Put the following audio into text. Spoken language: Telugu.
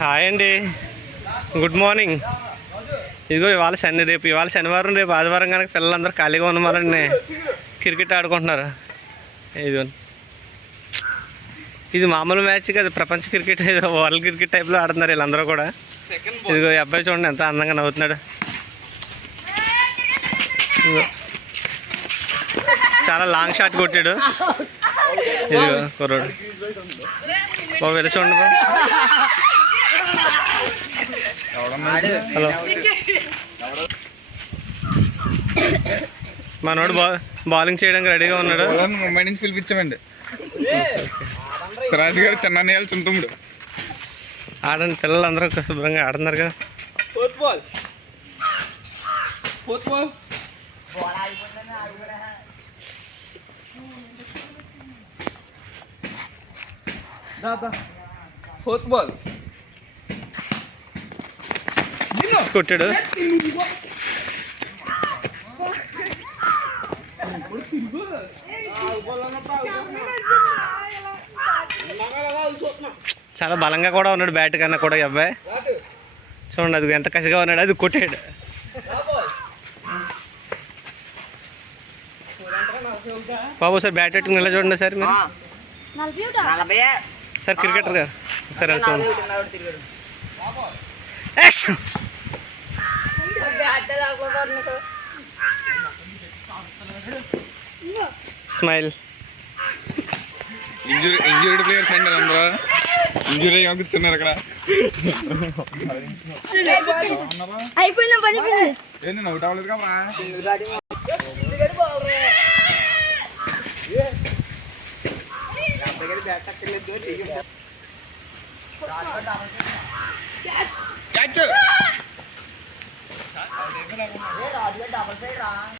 హాయ్ అండి. Good morning. ఇదిగో ఇవాళ శని రేపు ఇవాళ శనివారం రేపు ఆదివారం కనుక పిల్లలందరూ ఖాళీగా ఉన్న క్రికెట్ ఆడుకుంటున్నారు. ఇదిగో. ఇది మామూలు మ్యాచ్ కదా ప్రపంచ క్రికెట్ వరల్డ్ క్రికెట్ టైప్లో ఆడుతున్నారు వీళ్ళందరూ కూడా. ఇదిగో ఈ అబ్బాయి చూడండి ఎంత అందంగా నవ్వుతున్నాడు. చాలా లాంగ్ షాట్ కొట్టాడు. ఇదిగో కుర్రాడు. బాబు వెళ్ళి చూడండి బాబు. హలో మనోడు బా బౌలింగ్ చేయడానికి రెడీగా ఉన్నాడు? ముంబై నుంచి పిలిపించామండి. సిరాజ్ గారు చిన్నయ్యాల చింతముడు. ఆడండి పిల్లలందరూ శుభ్రంగా ఆడుతున్నారు కదా. ఫుట్బాల్ ఫుట్బాల్ దాదా ఫుట్బాల్ సిక్స్ కొట్టాడు చాలా బలంగా కూడా ఉన్నాడు బ్యాట్ కన్నా కూడా అబ్బాయి. చూడండి అది ఎంత కసిగా ఉన్నాడు అది కొట్టాడు. బాబు సార్ బ్యాట్ పెట్టుకుని ఇలా చూడండి సార్ మీరు? సార్ క్రికెటర్ గారు సరే చూడండి action! Smile injury injured players అండి అందరూ ఇంజురీ కూర్చున్నారు ఇక్కడ అయిపోయిందా పని అయిపోయింది ఏంటి నవ్వు అవ్వలేదు కదా క్యాచ్ 我 dưới.